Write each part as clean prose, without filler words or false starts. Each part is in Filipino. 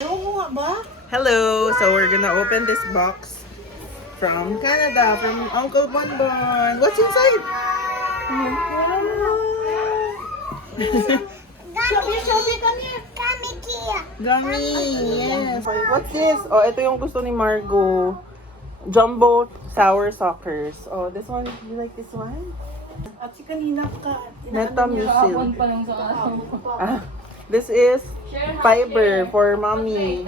Hello! So we're gonna open this box from Canada, from Uncle Bonbon. What's inside? Gummy! Yes! What's this? Oh, ito yung gusto ni Margo. Jumbo sour suckers. Oh, this one, you like this one? At si kanina ka. Metamucil. This is fiber for mommy.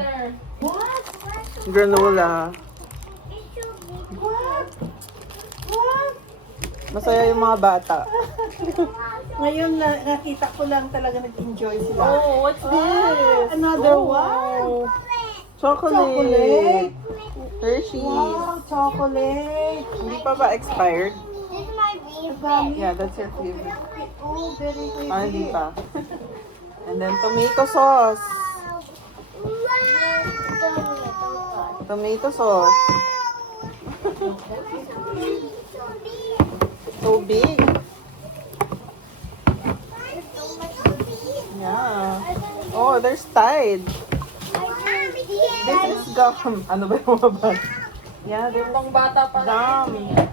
What? Granola. What? What? Masaya yung mga bata. Ngayon nakita ko lang talaga nag-enjoy sila. Oh, what's this? Another Oh, one? Chocolate. Hershey's. Wow, chocolate. Hindi pa ba expired? This is my favorite. Gummy. Yeah, that's your favorite. Oh, very pretty. Ah, hindi pa. And then tomato sauce. Tomato sauce. So big. Yeah. Oh, there's Tide. This is gum. Ano ba yung mga bata? Yeah, there's Pang bata pa gum.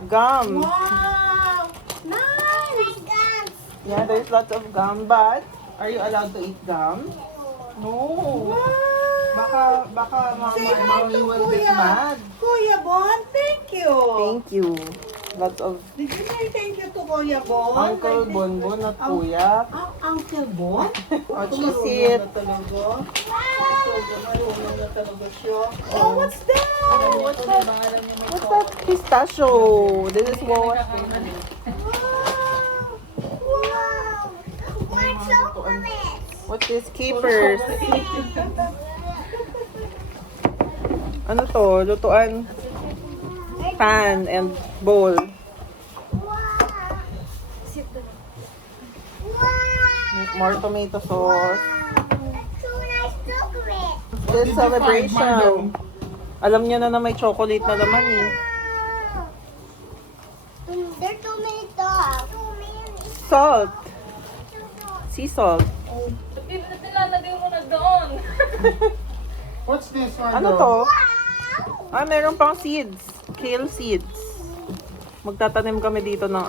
Gum. Wow! Nice! Yeah, there's lots of gum, but are you allowed to eat gum? No. Baka mommy will get mad. Kuya Bon, thank you. Thank you. Lots of Did you say thank you to Kuya Bon? Uncle Bonbon at Kuya. Uncle Bon? Oh, Chichi. Marunong na talaga siya. Oh, what's that? What's that? What's that? Pistachio. This is what. Wow! More chocolate! What's this? Capers. Ano to? Lutuan. Pan and bowl. Wow! Wow! More tomato sauce. That's so nice chocolate! This celebration. Alam niyo na may chocolate na laman eh. There are too many dogs. Too many. Salt. Sea salt. Nilalagay mo na doon. What's this one? Ano to? Ah, meron pang seeds. Kale seeds. Magtatanim kami dito ng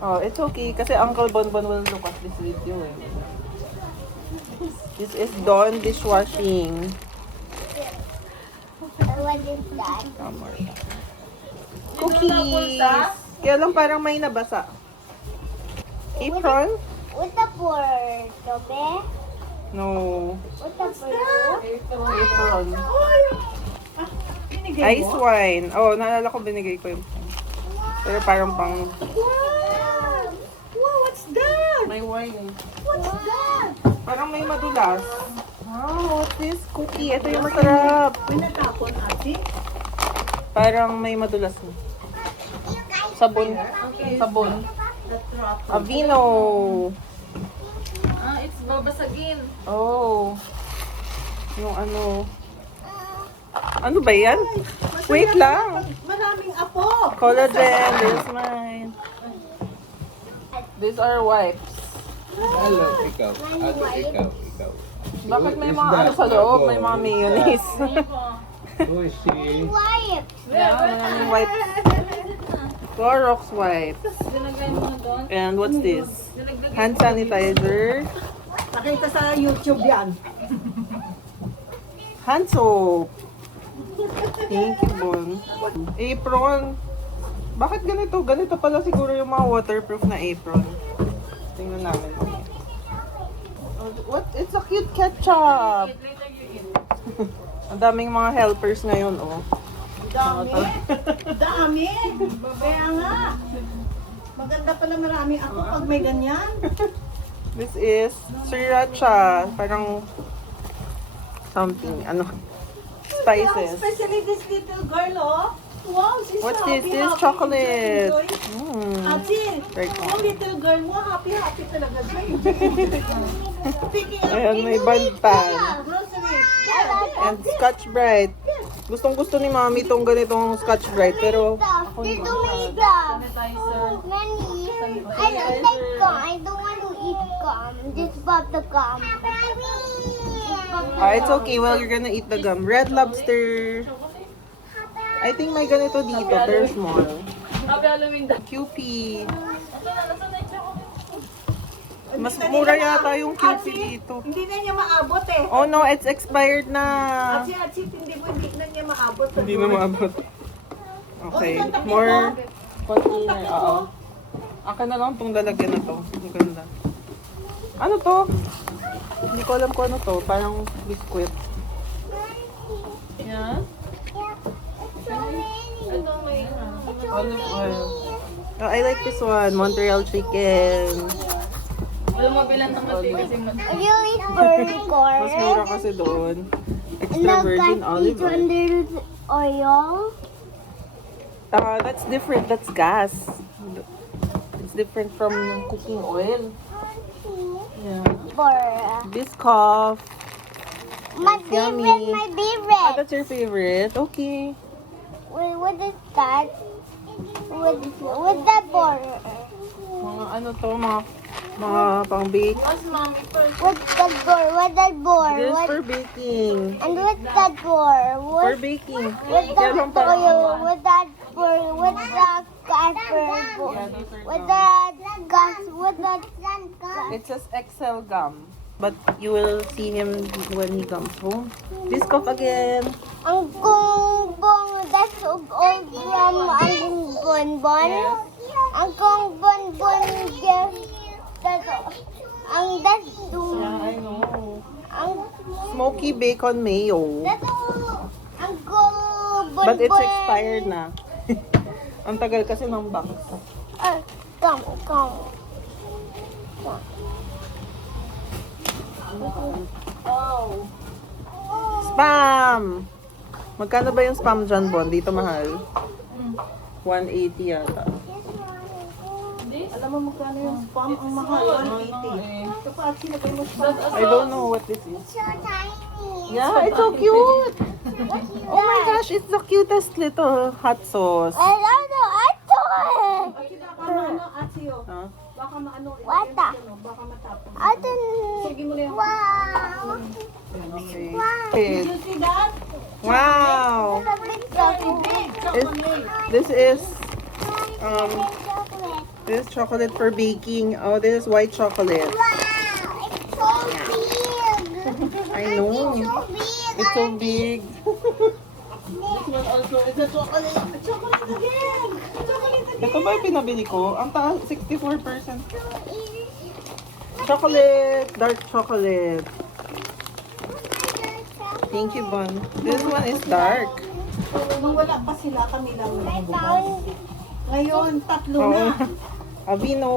Oh, it's okay kasi Uncle Bonbon will look at this video eh. This is Dawn dishwashing. What is that? Cookies. Kaya lang parang may nabasa. Apron? What's the word? Tobe? No. What's the word? Apron. Binigay Ice mo? wine. Oh, naalala ko binigay ko yung pero parang pang Wow! Wow, what's that? may wine. What's that? Parang may madulas. Wow, what's this? Cookie. Ito yung masarap. Pinatapon ate? Parang may madulas. Sabon. Sabon. Avino. It's babasagin. Oh. Yung ano. Ano ba yan? Wait lang. Maraming apo. Collagen. There's mine. These are wipes. Hello, ikaw. Ikaw. Bakit may mga ano sa loob? May mga mayonnaise. Who is she? Wipes. Yeah, maraming wipes. Clorox wipes. Nilagay mo na doon. And what's this? Hand sanitizer. Nakita sa YouTube yan. Hand soap. Thank you, Bon. Apron. Bakit ganito? Ganito pala siguro yung mga waterproof na apron. Tingnan namin. What? It's a cute ketchup. Later you eat. Ang daming mga helpers ngayon, oh. Dami. Dami. Kaya nga. Maganda pala marami ako pag may ganyan. This is sriracha. Parang something, ano, spices. Especially this little girl, oh. Wow, she's What's so this? happy, This is happy, chocolate. enjoy. Ate, Right yung little girl mo, happy talaga siya. Speaking of Ayan, may bantan. grocery. And Scotch Brite. Gustong gusto ni Mami itong ganitong Scotch Brite. Pero There's too many dogs. Sanitizer. Many. I don't like gum. I don't want to eat gum. Just pop the gum. It's okay. Well, you're gonna eat the gum. Red Lobster. I think may ganito dito. They're small. Happy Halloween daw. QP. Nasaan na yung chocolate? Mas mura yata yung QP Atsi, dito. hindi na niya maabot eh. Oh no, it's expired na. Atsi, hindi na niya maabot. Hindi na maabot. Okay. More container. Oo. Akin na lang itong lalagyan na to. Ang ganda. Ano to? Hindi ko alam kung ano to. Parang biskwit. Yan. Ito may Olive oil. Oh, I like this one. Montreal chicken. Wala mo bilang naman din kasi You eat burger. Mas mura kasi doon. Extra Now, virgin guys, olive eat oil. under oil. That's different. That's gas. It's different from cooking oil. Yeah. Burger. Biscoff. My That's yummy. favorite, my Ah, favorite. that's your favorite. Okay. Wait, what is that? With the burger. Mga ano to, mga pang-bake. Mas mami first. What's the door? What's the door? This is What, for baking. and what's the door? For What, baking. what's the Kaya lang parang- door? What's that door? What's the gas for? What's the gas? What's the gas? It says Excel gum. But you will see him when he comes home. Biscoff again. Ang gongbong, that's old from ang bonbon. Ang gongbon, yes, that's that's Yeah, I know. ang Smoky bacon mayo. that's ang gongbon. But it's expired na. Ang tagal kasi ng box. Come. Oh. Spam! Magkano ba yung spam dyan, Bon? Dito mahal. 180 yata. Alam mo magkano yung spam? Ang mahal, 180. Kapag Atsi, lagay mo spam. I don't know what this is. So tiny. Yeah, it's so cute! Oh my gosh, it's the cutest little hot sauce. I don't know. I saw it. Atsi, baka maano, Atsi, oh. Huh? Baka maano. What the? Baka matapon. I don't. Sige mo na yung... Wow. Okay. Did you see that? Wow! Chocolate. This is Chocolate. this is chocolate for baking. Oh, this is white chocolate. Wow, it's so big. I know. It's so big. It's so big. This one also is a chocolate. Chocolate again. Chocolate again. Ito ba yung pinabili ko? Ang taas, 64%. Chocolate, dark chocolate. Thank you, Bon. This one is dark. Nung wala pa sila, kami lang I nagbukas. found Ngayon, tatlo Oh, na. Avino.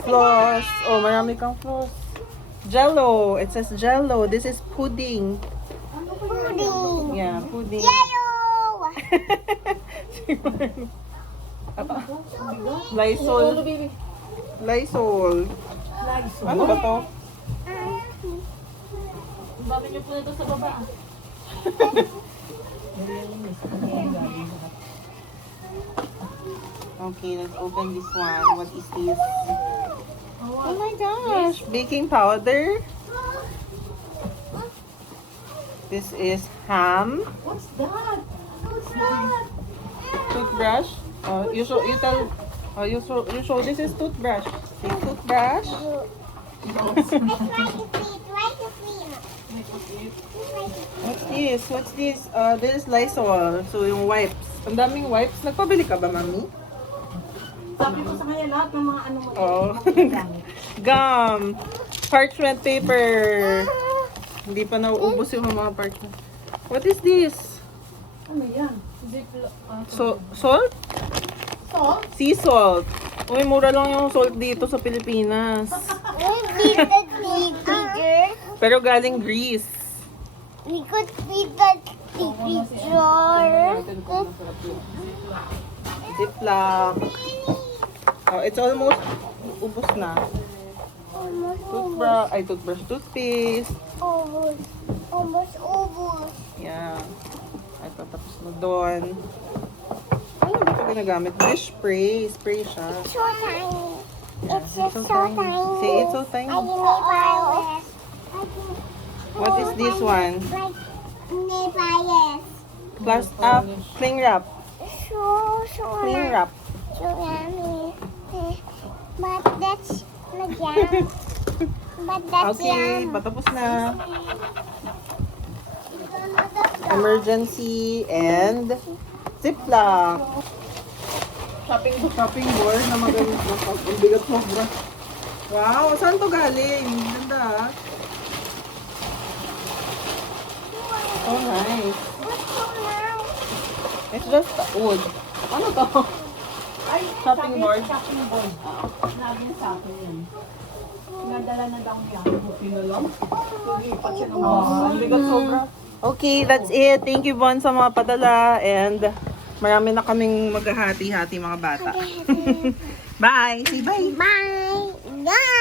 Floss. Oh, marami kang floss. Jello. It says Jello. This is pudding. pudding. Yeah, pudding. Yellow. Lysol. Lysol. Ano ba to? Bakit niyo po nito sa baba? Okay, let's open this one. What is this? Oh my gosh. Baking powder. This is ham. What's that? What's that? Toothbrush. Oh, you tell. Oh, you show. This is toothbrush. See, toothbrush. What's this? What's this? This is Lysol. So, yung wipes. Ang daming wipes. Nagpabili ka ba, mami? Sabi ko sa kanya lahat ng mga ano mo. Oh. Gum. Parchment paper. Hindi pa nauubos yung mga parchment. What is this? Ano yan? So, salt? Salt? Sea salt. Uy, mura lang yung salt dito sa Pilipinas. We beat the teacher. Pero galing Greece. We could beat the teacher. Ziploc. Oh, it's almost ubos na. Toothbrush, toothpaste. Almost over. Yeah. Ito, tapos na doon. Ano ba ito ginagamit? Dish spray. Spray siya. So tiny. It's just so tiny. See, it's so tiny. I can buy this. What is this one? Like, may buy this. Plus up, cling wrap. So Cling wrap. So yummy. But that's not yum. But that's Okay, yum. patapos na. Emergency and ziplock. Shopping board na magaling. Ang bigat mo, bro. Wow, saan to galing? Ganda ah. Oh, nice. What's so nice? It's just wood. Ano to? Ay, Shopping board. Shopping board. Lagi sa akin yan. Nadala na daw niya. Buti na lang. Lipat siya ng Ang bigat sobra. Okay, that's it. Thank you, Bon, sa mga padala. And marami na kaming maghahati-hati mga bata. Bye! Say bye! Bye. Bye.